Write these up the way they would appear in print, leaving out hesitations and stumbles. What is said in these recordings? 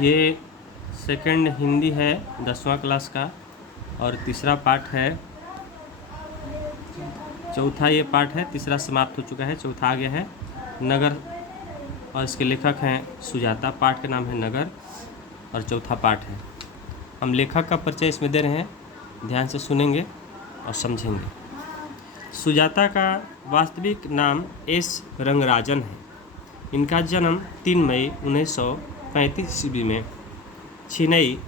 ये सेकंड हिंदी है 10वां क्लास का और तीसरा पाठ है। चौथा ये पाठ है, तीसरा समाप्त हो चुका है, चौथा आ गया है नगर और इसके लेखक हैं सुजाता। पाठ का नाम है नगर और चौथा पाठ है। हम लेखक का परिचय इसमें दे रहे हैं, ध्यान से सुनेंगे और समझेंगे। सुजाता का वास्तविक नाम एस रंगराजन है। इनका जन्म 3 मई 1935 ईस्वी में चेन्नई,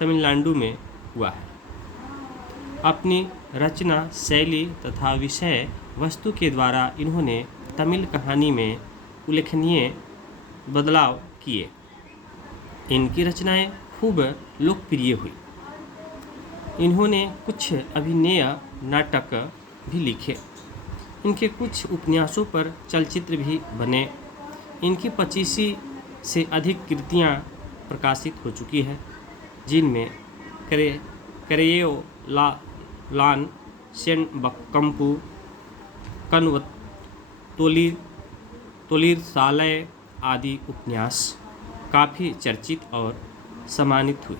तमिलनाडु में हुआ है। अपनी रचना शैली तथा विषय वस्तु के द्वारा इन्होंने तमिल कहानी में उल्लेखनीय बदलाव किए। इनकी रचनाएं खूब लोकप्रिय हुई। इन्होंने कुछ अभिनय नाटक भी लिखे। इनके कुछ उपन्यासों पर चलचित्र भी बने। इनकी 25 से अधिक कृतियाँ प्रकाशित हो चुकी है, जिनमें करेयोलान, सेनबक्कम्पु, तोलिरसालय आदि उपन्यास काफ़ी चर्चित और सम्मानित हुए।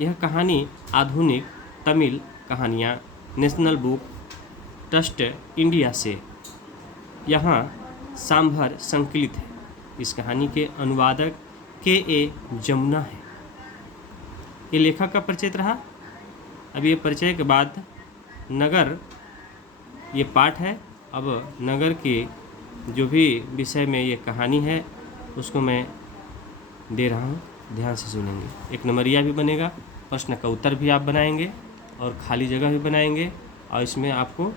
यह कहानी आधुनिक तमिल कहानियाँ नेशनल बुक ट्रस्ट इंडिया से यहाँ सांभर संकलित है। इस कहानी के अनुवादक के जमुना है। ये लेखक का परिचय रहा। अब ये परिचय के बाद नगर ये पाठ है। अब नगर के जो भी विषय में ये कहानी है उसको मैं दे रहा हूँ, ध्यान से सुनेंगे। एक नंबरिया भी बनेगा, प्रश्न का उत्तर भी आप बनाएंगे और खाली जगह भी बनाएंगे और इसमें आपको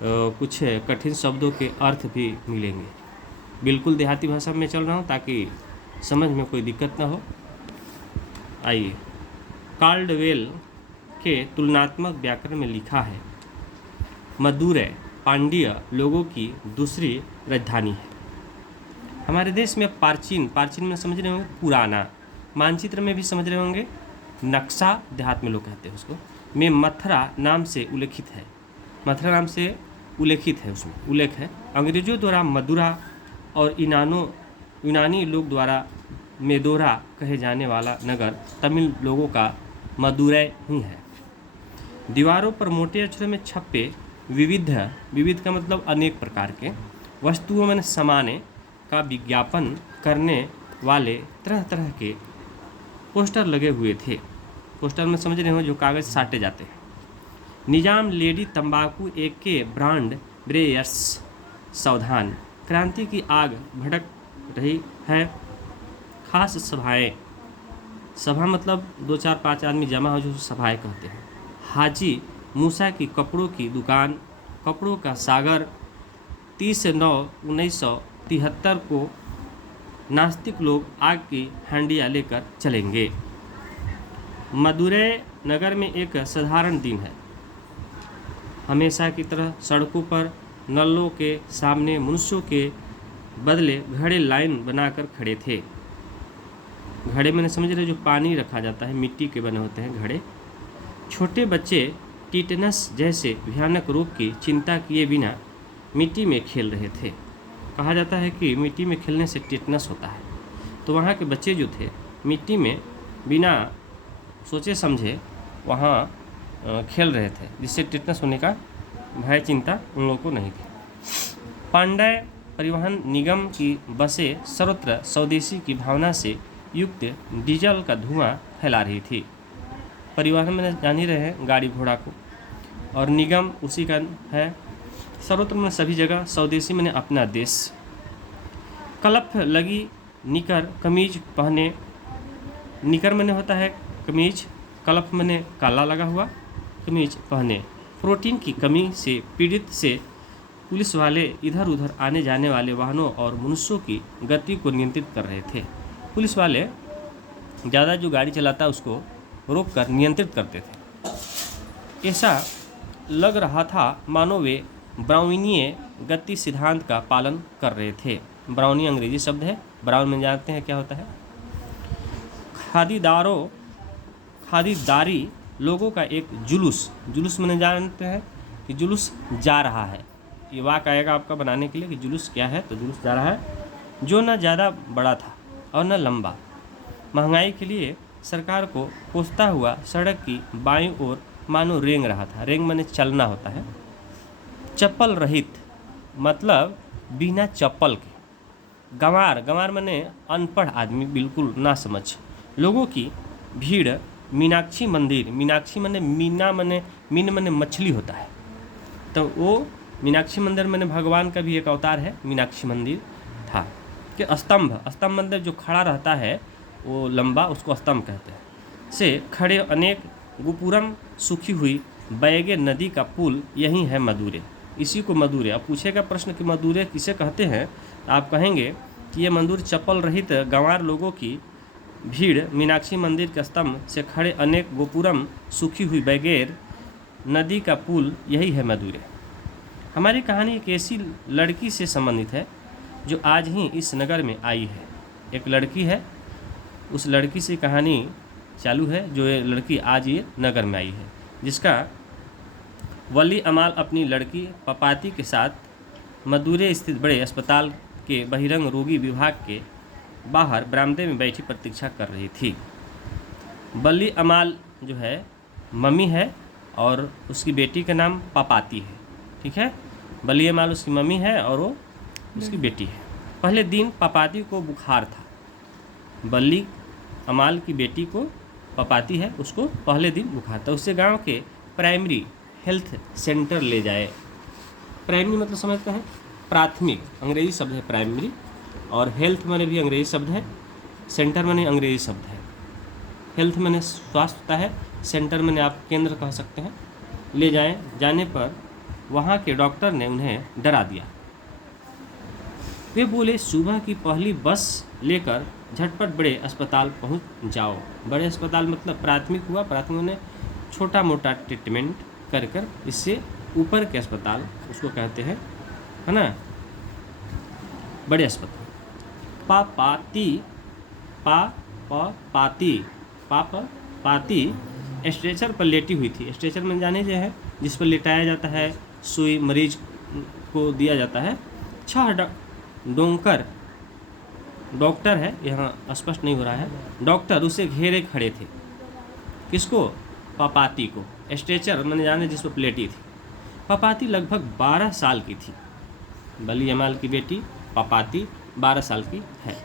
कुछ कठिन शब्दों के अर्थ भी मिलेंगे। बिल्कुल देहाती भाषा में चल रहा हूँ ताकि समझ में कोई दिक्कत ना हो। आइए, कार्लवेल के तुलनात्मक व्याकरण में लिखा है, मदुरै पांड्य लोगों की दूसरी राजधानी है। हमारे देश में प्राचीन में समझ रहे होंगे पुराना, मानचित्र में भी समझ रहे होंगे नक्शा, देहात में लोग कहते हैं उसको, में मथुरा नाम से उल्लेखित है। मथुरा नाम से उल्लेखित है, उसमें उल्लेख है। अंग्रेजों द्वारा मदुरा और यूनानी लोग द्वारा मेदोरा कहे जाने वाला नगर तमिल लोगों का मदुरै ही है। दीवारों पर मोटे अक्षरों में छपे विविध का मतलब अनेक प्रकार के वस्तुओं में सामान्य का विज्ञापन करने वाले तरह तरह के पोस्टर लगे हुए थे। पोस्टर में समझ रहे हो जो कागज़ साटे जाते हैं। निजाम लेडी तंबाकू एक के ब्रांड ब्रेयर्स सावधान, क्रांति की आग भड़क रही है। खास सभाएं, सभा मतलब 2-4-5 आदमी जमा हो जो सभाएं कहते हैं। हाजी मूसा की कपड़ों की दुकान, कपड़ों का सागर, 30/9/1973 को नास्तिक लोग आग की हांडियाँ लेकर चलेंगे। मदुरै नगर में एक साधारण दिन है। हमेशा की तरह सड़कों पर नलों के सामने मनुष्यों के बदले घड़े लाइन बनाकर खड़े थे। घड़े मैंने समझ रहे जो पानी रखा जाता है, मिट्टी के बने होते हैं घड़े। छोटे बच्चे टिटनस जैसे भयानक रोग की चिंता किए बिना मिट्टी में खेल रहे थे। कहा जाता है कि मिट्टी में खेलने से टिटनस होता है, तो वहाँ के बच्चे जो थे मिट्टी में बिना सोचे समझे वहाँ खेल रहे थे, जिससे टिटनस होने का भय चिंता उन लोगों को नहीं थी। पांड्य परिवहन निगम की बसें सर्वत्र स्वदेशी की भावना से युक्त डीजल का धुआं फैला रही थी। परिवहन में जान ही रहे हैं गाड़ी घोड़ा को, और निगम उसी का है। सर्वत्र में सभी जगह स्वदेशी मैंने अपना देश। कलफ लगी निकर कमीज पहने, निकर मैंने होता है कमीज, कलफ मैंने काला लगा हुआ कमीज पहने। प्रोटीन की कमी से पीड़ित से पुलिस वाले इधर उधर आने जाने वाले वाहनों और मनुष्यों की गति को नियंत्रित कर रहे थे। पुलिस वाले ज़्यादा जो गाड़ी चलाता उसको रोक कर नियंत्रित करते थे। ऐसा लग रहा था मानो वे ब्राउनीय गति सिद्धांत का पालन कर रहे थे। ब्राउनी अंग्रेजी शब्द है, ब्राउन में जानते हैं क्या होता है। खादीदारी लोगों का एक जुलूस मैंने जानते हैं कि जुलूस जा रहा है। ये वाक आएगा आपका बनाने के लिए कि जुलूस क्या है, तो जुलूस जा रहा है, जो न ज़्यादा बड़ा था और न लंबा, महंगाई के लिए सरकार को कोसता हुआ सड़क की बाईं ओर मानो रेंग रहा था। रेंग माने चलना होता है। चप्पल रहित मतलब बिना चप्पल के। गंवार, गंवार माने अनपढ़ आदमी, बिल्कुल ना समझ लोगों की भीड़ मीनाक्षी मंदिर, मीनाक्षी माने मीना माने मीन माने मछली होता है, तो वो मीनाक्षी मंदिर माने भगवान का भी एक अवतार है, मीनाक्षी मंदिर था कि स्तंभ, स्तंभ मंदिर जो खड़ा रहता है वो लंबा, उसको स्तंभ कहते हैं, से खड़े अनेक गुपुरम सूखी हुई बैगे नदी का पुल यही है मदुरै। इसी को मदुरै। अब पूछेगा प्रश्न कि मदुरै किसे कहते हैं, तो आप कहेंगे कि ये मदुरै चप्पल रहित गंवार लोगों की भीड़ मीनाक्षी मंदिर के स्तंभ से खड़े अनेक गोपुरम सूखी हुई बैगेर नदी का पुल यही है मदुरै। हमारी कहानी एक ऐसी लड़की से संबंधित है जो आज ही इस नगर में आई है। एक लड़की है, उस लड़की से कहानी चालू है, जो ये लड़की आज ये नगर में आई है, जिसका वली अमाल अपनी लड़की पपाती के साथ मदुरै स्थित बड़े अस्पताल के बहिरंग रोगी विभाग के बाहर बरामदे में बैठी प्रतीक्षा कर रही थी। वली अमाल जो है मम्मी है और उसकी बेटी का नाम पपाती है। ठीक है, वली अमाल उसकी मम्मी है और वो उसकी बेटी है। पहले दिन पपाती को बुखार था। वली अमाल की बेटी को पपाती है, उसको पहले दिन बुखार था। उससे गांव के प्राइमरी हेल्थ सेंटर ले जाए। प्राइमरी मतलब समझते हैं प्राथमिक, अंग्रेजी शब्द है प्राइमरी, और हेल्थ माने भी अंग्रेजी शब्द है, सेंटर माने अंग्रेजी शब्द है। हेल्थ माने स्वास्थ्य होता है, सेंटर माने आप केंद्र कह सकते हैं। ले जाएं। जाने पर वहाँ के डॉक्टर ने उन्हें डरा दिया। वे बोले सुबह की पहली बस लेकर झटपट बड़े अस्पताल पहुँच जाओ। बड़े अस्पताल मतलब प्राथमिक हुआ, प्राथमिक ने छोटा मोटा ट्रीटमेंट कर कर इससे ऊपर के अस्पताल उसको कहते हैं, है ना, बड़े अस्पताल। पाती स्ट्रेचर पर लेटी हुई थी। स्ट्रेचर में जाने जो है जिस पर लिटाया जाता है, सुई मरीज को दिया जाता है। 6 डॉक्टर है, यहाँ स्पष्ट नहीं हो रहा है, डॉक्टर उसे घेरे खड़े थे। किसको? पपाती को। स्ट्रेचर मैंने जाने जिस पर प्लेटी थी। पपाती लगभग 12 साल की थी। वली अमाल की बेटी पपाती 12 साल की है।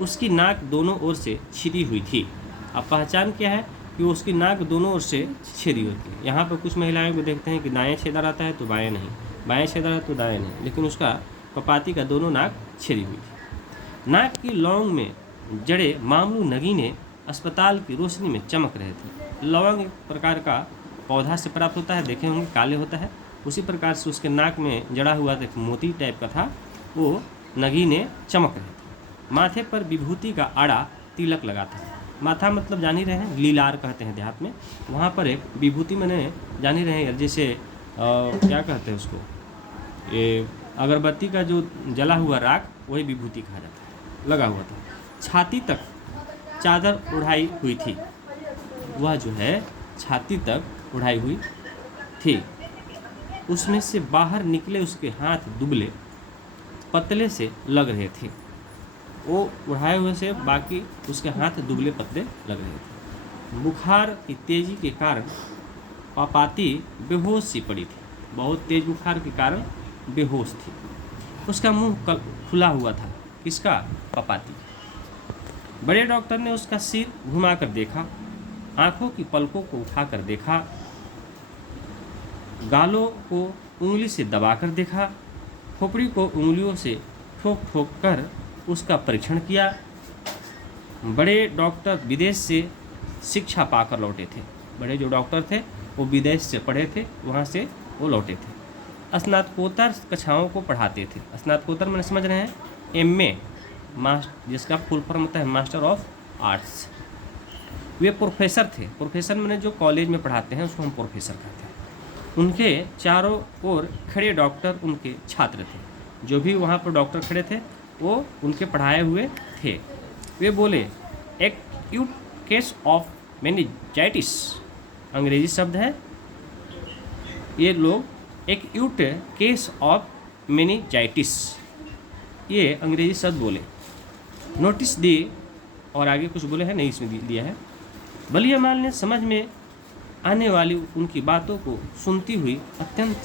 उसकी नाक दोनों ओर से छिदी हुई थी। अब पहचान क्या है कि उसकी नाक दोनों ओर से छिदी होती है। यहाँ पर कुछ महिलाएं को देखते हैं कि दाएं छेदा रहता है तो बाएं नहीं, बाएं छेदा रहता तो दाएं नहीं, लेकिन उसका पपाती का दोनों नाक छिदी हुई थी। नाक की लौंग में जड़े मामलू नगीने अस्पताल की रोशनी में चमक रहे थे। लौंग एक प्रकार का पौधा से प्राप्त होता है, देखे होंगे, काले होता है। उसी प्रकार से उसके नाक में जड़ा हुआ एक मोती टाइप का था, वो नगीने चमक रहे थे। माथे पर विभूति का आड़ा तिलक लगा था। माथा मतलब जान ही रहे हैं, लीलार कहते हैं देहात में। वहाँ पर एक विभूति मैंने जान ही रहे हैं, जैसे क्या कहते हैं उसको, ये अगरबत्ती का जो जला हुआ राख, वही विभूति कहा जाता है, लगा हुआ था। छाती तक चादर उड़ाई हुई थी। वह जो है छाती तक उड़ाई हुई थी। उसमें से बाहर निकले उसके हाथ दुबले पतले से लग रहे थे। वो उड़ाए हुए से बाकी उसके हाथ दुबले पतले लग रहे थे। बुखार की तेजी के कारण पपाती बेहोश सी पड़ी थी। बहुत तेज बुखार के कारण बेहोश थी। उसका मुंह खुला हुआ था। किसका? पपाती। बड़े डॉक्टर ने उसका सिर घुमाकर देखा, आंखों की पलकों को उठाकर देखा, गालों को उंगली से दबाकर देखा, खोपड़ी को उंगलियों से ठोक ठोक कर उसका परीक्षण किया। बड़े डॉक्टर विदेश से शिक्षा पाकर लौटे थे। बड़े जो डॉक्टर थे वो विदेश से पढ़े थे, वहाँ से वो लौटे थे। स्नातकोत्तर कक्षाओं को पढ़ाते थे। स्नातकोत्तर मैंने समझ रहे हैं MA, जिसका फुल फॉर्म होता है master of arts. Way professor थे। प्रोफेसर मैंने जो कॉलेज में पढ़ाते हैं उसको हम प्रोफेसर कहते हैं। उनके चारों ओर खड़े डॉक्टर उनके छात्र थे। जो भी वहाँ पर डॉक्टर खड़े थे वो उनके पढ़ाए हुए थे। वे बोले एक्यूट केस ऑफ मेनिंजाइटिस, अंग्रेजी शब्द है। ये लोग एक्यूट केस ऑफ मेनिंजाइटिस, ये अंग्रेजी शब्द बोले। नोटिस दी और आगे कुछ बोले हैं नहीं, इसमें दिया है। बलिया माल ने समझ में आने वाली उनकी बातों को सुनती हुई अत्यंत